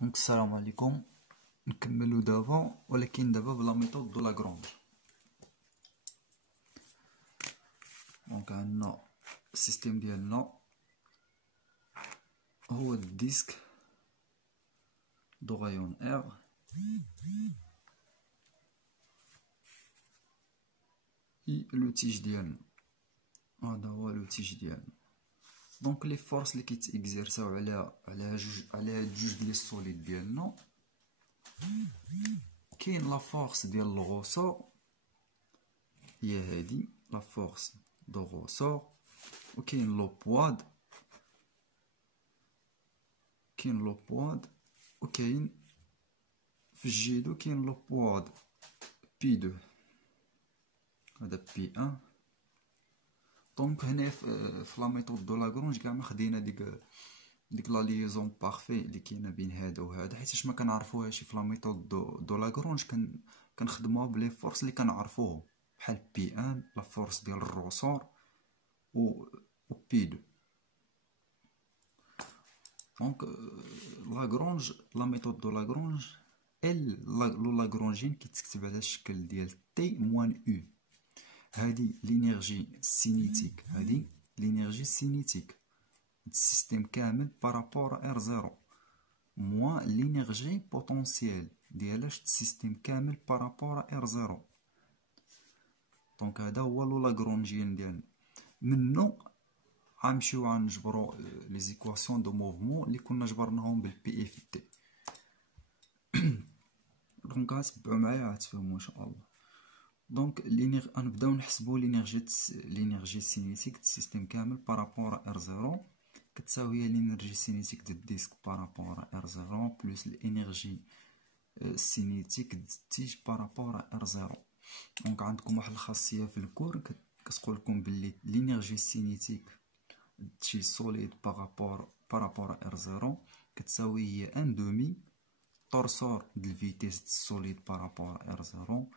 دونك السلام عليكم. نكملو دابا ولكن دابا بلا ميثود دو لاغرونج. دونك عندنا السيستيم ديالنا هو الديسك دو غايون ار اي لو تيج ديالنا. هذا هو لو تيج ديالنا. دونك لي فورس اللي كيتيكزيرساو على هاد جوج ديال السوليد ديالنا، كاين لا فورس ديال الغوسور هي هادي لا فورس دو غوسور، وكاين لو بواد، وكاين في الجيدو كاين لو بواد بي دو، هذا بي ان. دونك هنا في لا ميثود دو لاغرونج كاع ما خدينا ديك لا ليزون بارفي اللي كاينه بين هذا وهذا، حيتاش ما كنعرفوهاش في لا ميثود دو لاغرونج. كنخدموها بلي فورس اللي كنعرفوهم، بحال بي ان لا فورس ديال الروسور و بي دو. دونك لاغرونج لا ميثود دو لاغرونج لو لاغرونجين كيتكتب على الشكل ديال تي موان او. هادي لينيرجي سينيتيك، هادي لينيرجي سينيتيك السيستيم كامل بارابور ار زيرو، موان لينيرجي بوتونسييل ديالاش السيستيم كامل بارابور ار زيرو. دونك هذا هو لو لاغرونجين ديالنا. منو غنمشيو غنجبرو لي زيكواسيون دو موفمون اللي كنا جبرناهم بالبي اي في تي. دونك غتبعو معايا غتفهمو ان شاء الله. دونك غنبداو نحسبو لينيرجي سينيتيك د السيستيم كامل بارابور ار زيرو، كتساوي هي لينيرجي سينيتيك د الديسك بارابور ار زيرو بلس الانرجي سينيتيك د التيج بارابور ار زيرو. دونك عندكم واحد الخاصيه في الكور كتقول لكم بلي لينيرجي سينيتيك د شي سوليد بارابور ار زيرو كتساوي هي ان دومي طورسور د الفيتيس د السوليد بارابور ار زيرو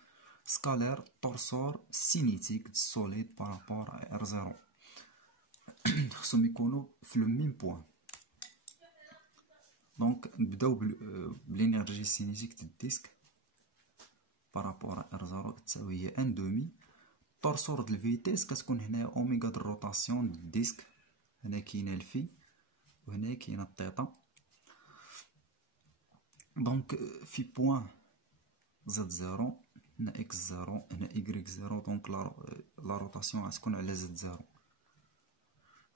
سكالير طورسور سينيتيك د السوليد بارابور ار زيرو. خصهم يكونوا في لو ميم بوان. دونك نبداو بلينيرجي سينيتيك د الديسك بارابور ار زيرو كتساوي هي ان دومي طورسور د الفيتيس كتكون هنا اوميغا د الروتاسيون د الديسك، هنا كاينه الفي وهنا كاينه الثيتا. دونك في بوان زد زيرو، هنا اكس زيرو، هنا ايكغيك زيرو، دونك لا روتاسيون غتكون على زد زيرو.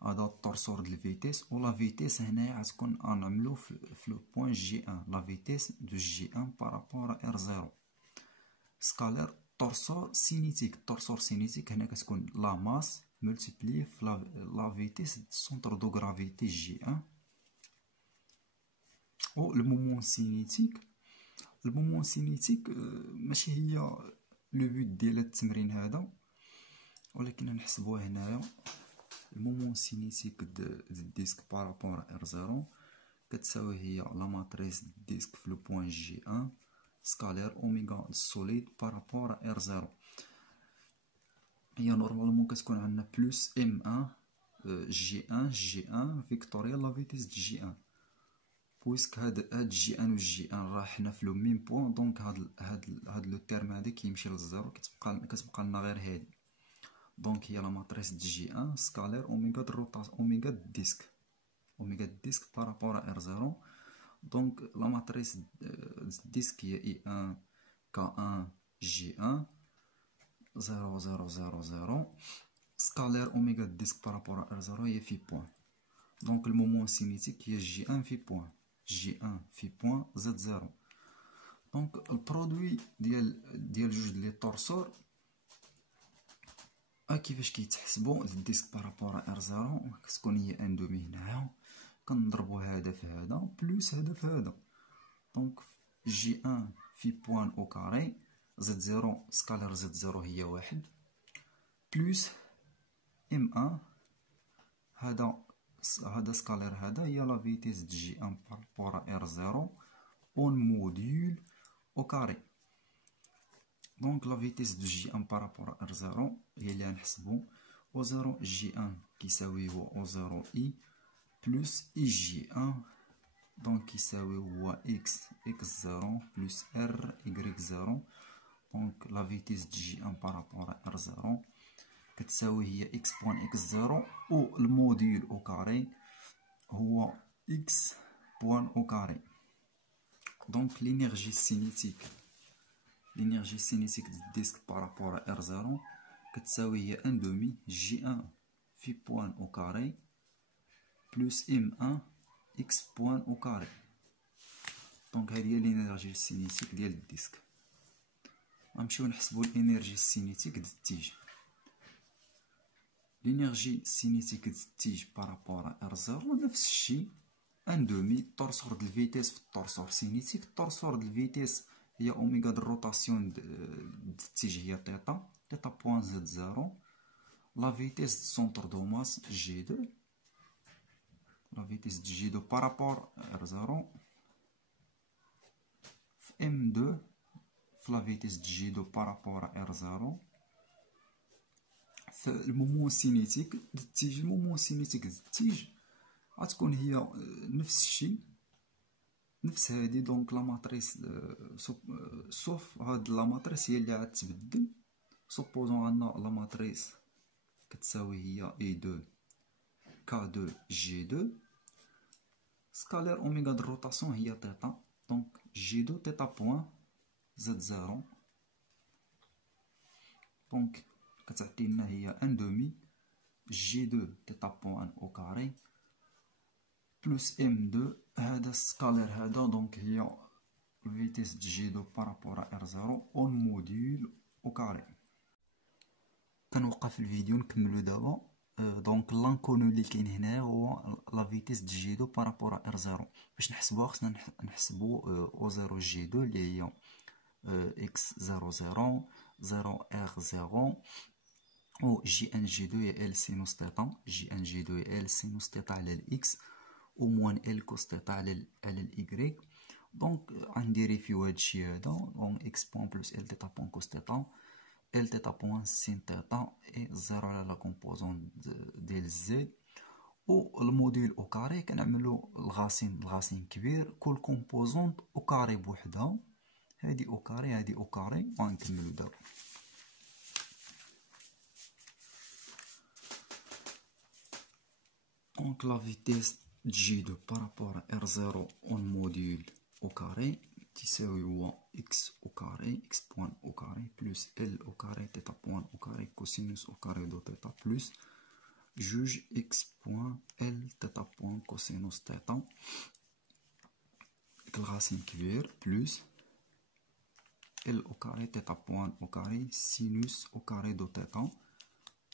هذا الطورسور د الفيتيس، و لا فيتيس هنايا غتكون غنعملو في لو بوين جي ان، لا فيتيس دو جي ان بارابور ار زيرو سكالير طورسور سينيتيك. طورسور سينيتيك هنا كتكون لا ماس مولتيبلي في لا فيتيس د سونتر دو غرافيتي جي ان، و المومون سينيتيك. المومون سينيتيك ماشي هي لو بوت ديال التمرين هذا، ولكن نحسبوه هنايا. المومون سينيتيك د الديسك بارابور ار زيرو كتساوي هي لا ماتريس د الديسك في لو بوين جي ان سكالير اوميغا السوليد بارابور ار زيرو. هي نورمالمون كتكون عندنا بلوس ام ان جي ان فيكتوريال لا فيتيس د جي ان، بويسك هاد جي ان و جي ان راه حنا في لو ميم بوين. دونك هاد لو تيرم هذا كيمشي للزيرو، كتبقى لنا غير هادي. دونك هي لا ماتريس د جي ان سكالير اوميغا د روتاسيون اوميغا د الديسك بارابور ار زيرو. دونك لا ماتريس د الديسك هي اي ان كا ان جي ان زيرو زيرو زيرو زيرو سكالير اوميغا د الديسك بارابور ار زيرو هي في بوين. دونك المومون سينيتيك هي جي ان في بوين، جي ان في بوين زد زيرو. دونك البرودوي ديال جوج لي طورسور كيفاش كيتحسبوا الديسك بارابور ار زيرو كتكون هي ان دومي هنايا، كنضربو هذا في هذا بلوس هذا في هذا. دونك جي ان في بوان او كاري زد زيرو سكالير زد زيرو هي واحد بلوس ام ان هذا سكالير هذا هي لا فيتيس د جي ان بارابور ار زيرو اون موديول او كاري. دونك لا فيتيس دو جي ان بارابور ار زيرو هي اللي غنحسبو او زيرو جي ان كيساوي هو او زيرو اي بلوس اي جي ان دونك يساوي هو اكس زيرو بلس ار إيكغيك زيرو. دونك لا فيتيس دي جي ان بارابور ار زيرو كتساوي هي اكس بوان اكس زيرو و الموديل او كاري هو اكس بوان او كاري. دونك لينيرجي سينيتيك ديال الديسك بارابور ار زيرو كتساوي هي ان دومي جي ان في بوان او كاري بلس ام ان اكس بوان او كاري. دونك هذه هي لينيرجي سينيتيك ديال الديسك. غنمشيو نحسبو الانرجي سينيتيك ديال التيج. لينيرجي سينيتيك ديال التيج بارابور ار زيرو نفس الشيء ان دومي طورسور د الفيتيس في الطورسور سينيتيك. الطورسور د الفيتيس هي اوميغا د الروتاسيون د التيج هي تيتا بوان زد زيرو. لا فيتيس د سونتر دو ماس جي دو، لا فيتيس د جي دو بارابور ار زيرو في ام دو في لا فيتيس د جي دو بارابور ار زيرو في المومون سينيتيك د التيج. المومون سينيتيك د التيج غتكون هي نفس الشيء نفس هادي. دونك لا ماتريس سوف هاد لا ماتريس هي اللي غتبدل. سوبوزون عندنا لا ماتريس كتساوي هي اي دو كا دو جي دو سكالير اوميغا د الروتاسيون هي تيتا. دونك جي دو تيتا بوان زد زيرو. دونك كتعطينا هي ان دومي جي دو تيتا بوان او كاري بلس ام دو هذا سكالير هذا. دونك هي الفيتيس د جي دو بارابور ار زيرو اون موديل او كاري. كنوقف الفيديو نكملو دابا. دونك لانكونو اللي كاين هنا هو لا فيتيس د جي دو بارابور ار زيرو. باش نحسبوها خصنا نحسبو او زيرو جي دو اللي هي اكس زيرو زيرو زيرو ار زيرو و جي ان جي دو هي ال سينوس تيتا. جي ان جي دو هي ال سينوس تيتا على الاكس و موان ال كوس تيتا على الايكغيك. دونك غنديريفيو هادشي هذا. دونك اكس بوان بلس ال تيتا بوان كوس تيتا ال تيتا بوان سين تيتا اي زيرو على لا كومبوزون ديال زد. و الموديل او كاري كنعملو الغاسين كبير كل كومبوزونت او كاري بوحدها. هادي او كاري هادي او كاري. وغنكملو دابا. دونك لا فيتيس جي دو بارابور ار زيرو اون موديل او كاري تساوي هو اكس او كاري اكس بوان او كاري بلس ال او كاري تيتا بوان او كاري كوسينوس او كاري دو تيتا بلس جوج اكس بوان ال تيتا بوان كوسينوس تيتا الغاسين كبير بلس ال او كاري تيتا بوان او كاري سينوس او كاري دو تيتا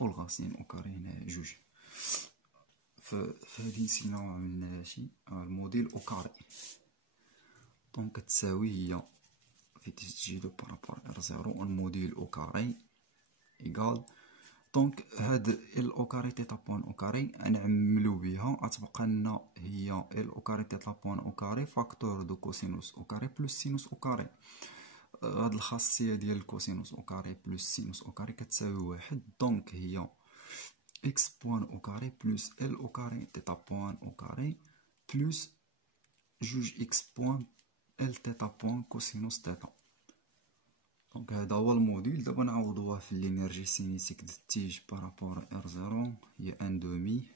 و الغاسين او كاري هنا جوج. فهادي نسينا عملنا هادشي الموديل او كاري. دونك كتساوي هي فيتيس جي دو بارابور ار زيرو الموديل او كاري ايكال. دونك هاد ال او كاري تيتا بوان او كاري نعملو بها غتبقى لنا هي ال او كاري تيتا بوان او كاري فاكتور دو كوسينوس او كاري بلس سينوس او كاري. هاد الخاصية ديال الكوسينوس او كاري بلس سينوس او كاري كتساوي واحد. دونك هي اكس بوان او كاري بلس ال او كاري تيتا بوان او كاري بلس جوج اكس بوان ال تيتا بوان كوسينوس تيتا. دونك هذا هو الموديل. دابا نعوضوه في الانرجي سينيتيك د التيج بارابور ار زيرو هي ان دومي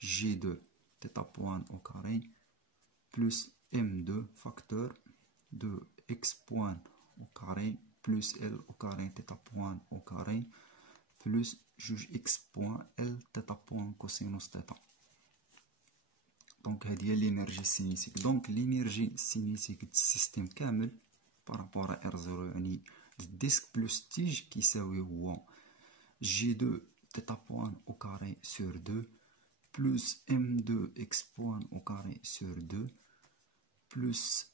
جي دو تيتا بوان او كاري بلس ام دو فاكتور دو اكس بوان او كاري بلس ال او كاري تيتا بوان او كاري بلس جوج اكس بوان ال تيتا بوان كوسينوس تيتا. دونك هادي هي لينيرجي سينيتيك. دونك لينيرجي سينيتيك د السيستيم كامل بارابور ار زيرو يعني الديسك بلس تيج كيساوي هو جي دو تيتا بوان او كاري سور دو بلس ام دو اكس بوان او كاري سور دو بلس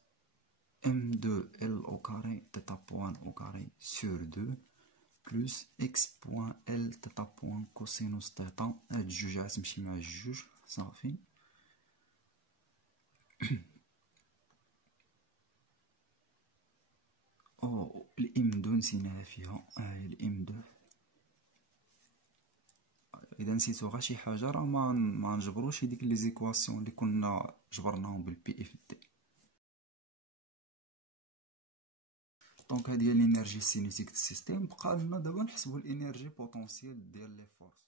ام دو ال او كاري تيتا بوان او كاري سور دو بلس اكس بوان ال تيتا بوان كوسينوس تيتا. هاد الجوج غتمشي مع الجوج صافي. او الام دو نسيناها فيها. هاهي الام دو اذا نسيتو غير شي حاجه راه ما نجبروش هذيك لي زيكواسيون اللي كنا جبرناهم بالبي اف دي. دونك هذه هي الانرجي سينيتيك دو السيستيم. بقى لنا دابا نحسبوا الانرجي بوتونسييل ديال لي فورس.